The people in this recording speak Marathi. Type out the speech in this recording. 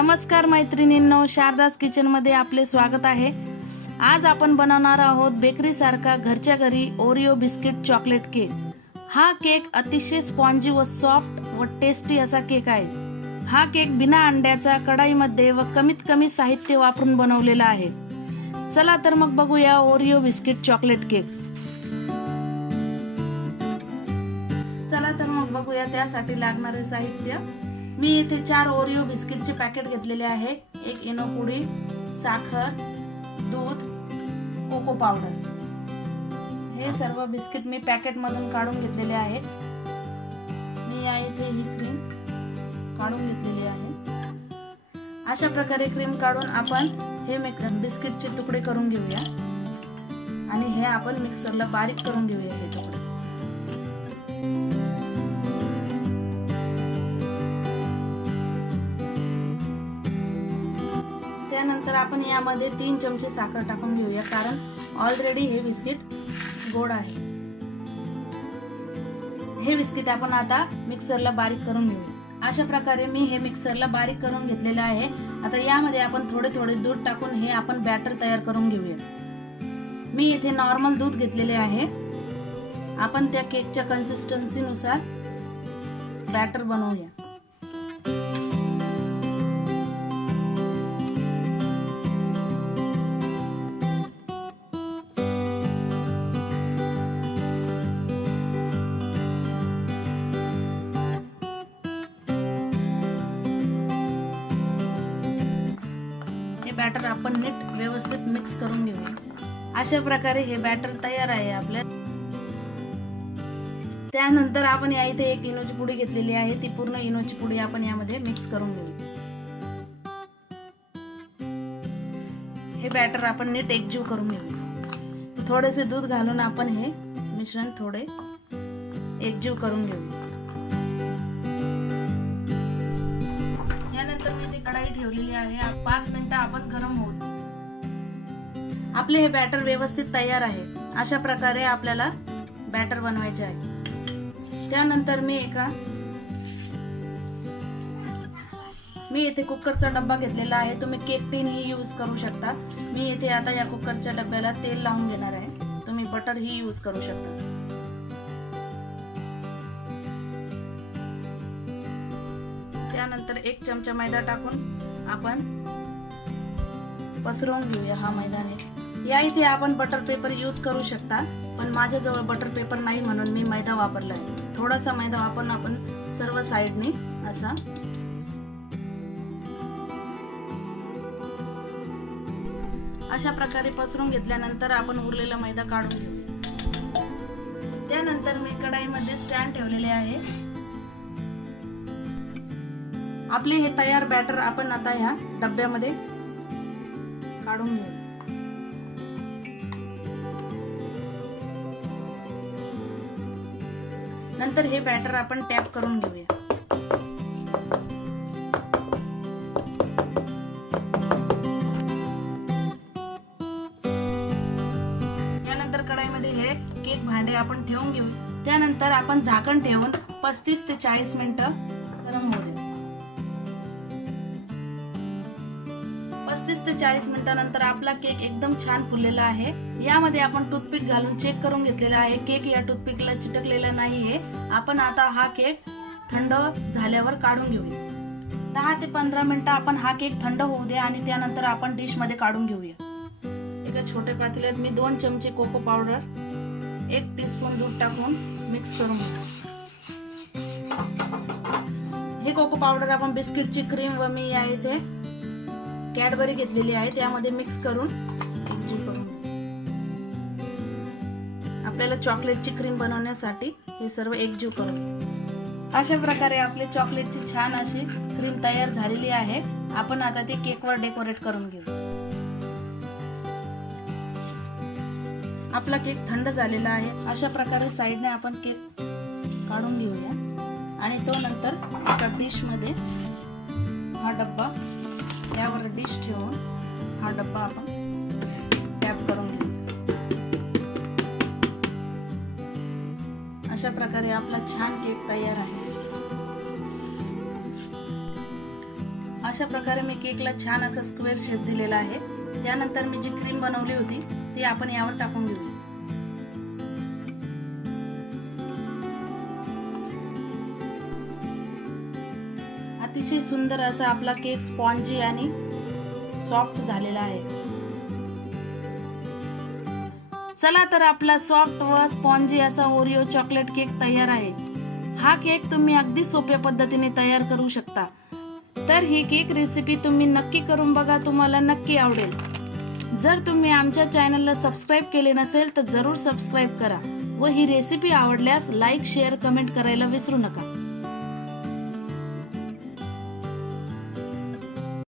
नमस्कार मैत्रिणींनो शारदास किचनमध्ये आपले स्वागत आहे. आज आपण बनवणार आहोत बेकरीसारखा घरच्या घरी ओरिओ बिस्किट चॉकलेट केक हा केक अतिशय स्पॉन्जी व सॉफ्ट व टेस्टी असा केक आहे. हा केक बिना अंड्याचा कढाईमध्ये व कमीत कमी साहित्य वापरून बनवलेला आहे. चला तर मग बघूया ओरिओ बिस्किट चॉकलेट केक चला तर मग बघूया त्यासाठी लागणारे साहित्य. मी इथे चार ओरिओ बिस्किटचे पॅकेट घेतलेले आहे. एक इनो पुडी साखर दूध कोको पावडर. हे सर्व बिस्किट मी पॅकेटमधून काढून घेतलेले आहे. मी या इथे ही क्रीम काढून घेतलेली आहे. अशा प्रकारे क्रीम काढून आपण हे बिस्किटचे तुकडे करून घेऊया. आणि हे आपण मिक्सरला बारीक करून घेऊया हे तुकडे. त्यानंतर आपण यामध्ये तीन चमचे साखर टाकून घेऊया कारण ऑलरेडी हे बिस्किट गोड आहे. हे बिस्किट आपण आता मिक्सरला बारीक करून घेऊया. अशा प्रकारे मी हे मिक्सरला बारीक करून घेतलेलं आहे. आता यामध्ये आपण थोडे थोडे दूध टाकून हे आपण बॅटर तयार करून घेऊया. मी इथे नॉर्मल दूध घेतलेले आहे. आपण त्या केकच्या कन्सिस्टन्सीनुसार बॅटर बनवूया. बॅटर आपण नीट व्यवस्थित मिक्स करून घेऊया. अशा प्रकारे हे बॅटर तयार आहे आपल्या त्यानंतर आपण या इथे एक इनोची पुडी घेतलेली आहे. ती पूर्ण इनोची पुडी आपण यामध्ये मिक्स करून घेऊ हे बॅटर आपण नीट एकजीव करून घेऊ थोडेसे दूध घालून आपण हे मिश्रण थोडे एकजीव करून घेऊ मी ठेवलेली आहे. पाच मिनिटं आपण गरम होत आपले हे बॅटर व्यवस्थित तयार आहे. अशा प्रकारे आपल्याला बॅटर बनवायचे आहे. त्यानंतर मी एका मी इथे कुकरचा डब्बा घेतलेला आहे. तुम्ही केक तीनही यूज करू शकता. मी इथे आता या कुकरच्या डब्याला तेल लावून घेणार आहे. तुम्ही बटर ही यूज करू शकता. त्यानंतर एक चमचा मैदा टाकून आपण पसरवून घेऊया हा मैदाने. या इथे आपण बटर पेपर यूज करू शकता पण माझ्याजवळ बटर पेपर नाही म्हणून मी मैदा वापरला आहे. थोडासा मैदा वापरून आपण सर्व साईडने असा अशा प्रकारे पसरून घेतल्यानंतर आपण उरलेला मैदा काढून घेऊ. त्यानंतर मी कढाईमध्ये स्टँड ठेवलेले आहे. आपले हे तयार बॅटर आपण आता ह्या डब्यामध्ये काढून घेऊ. नंतर हे बॅटर आपण टॅप करून घेऊया. यानंतर कढाईमध्ये हे केक भांडे आपण ठेवून घेऊ. त्यानंतर आपण झाकण ठेवून पस्तीस ते चाळीस मिनिटं पस्तीस ते चाळीस मिनिटानंतर आपला केक एकदम छान फुललेला आहे. यामध्ये आपण टूथपिक घालून चेक करून घेतलेला आहे. केक या टूथपिकला चिटकलेला नाहीये. आपण आता हा केक थंड झाल्यावर काढून घेऊया. दहा ते पंधरा मिनिटं आपण हा केक थंड होऊ दे आणि त्यानंतर आपण डिशमध्ये काढून घेऊया. एका छोट्या पातेल्यात मी दोन चमचे कोको पावडर एक टीस्पून दूध टाकून मिक्स करून घेऊ हे कोको पावडर आपण बिस्किटची क्रीम व मी या इथे कॅडबरी घेतलेली आहे त्यामध्ये मिक्स करून आपल्याला चॉकलेटची क्रीम बनवण्यासाठी हे सर्व एकजीव करू अशा प्रकारे आपले चॉकलेटची छान अशी क्रीम तयार झालेली आहे. आपण आता ती केकवर डेकोरेट करून घेऊ. आपला केक थंड झालेला आहे. अशा प्रकारे साईडने आपण केक काढून घेऊया. आणि तो नंतर एका डिशमध्ये हा डब्बा यावर डिश ठेवून हा डब्बा आपण टॅप करून घेऊ. अशा प्रकारे आपला छान केक तयार आहे. अशा प्रकारे मी केकला छान असा स्क्वेअर शेप दिलेला आहे. त्यानंतर मी जी क्रीम बनवली होती ती आपण यावर टाकून घेऊ. अतिशय सुंदर असा आपला केक स्पॉन्जी आणि सॉफ्ट झालेला आहे. चला तर आपला सॉफ्ट व स्पॉन्जी असा ओरिओ चॉकलेट केक तयार आहे. हा केक तुम्ही अगदी सोप्या पद्धतीने तयार करू शकता. तर ही केक रेसिपी तुम्ही नक्की करून बघा तुम्हाला नक्की आवडेल. जर तुम्ही आमच्या चॅनलला सबस्क्राईब केले नसेल तर जरूर सबस्क्राईब करा व ही रेसिपी आवडल्यास लाईक शेअर कमेंट करायला विसरू नका.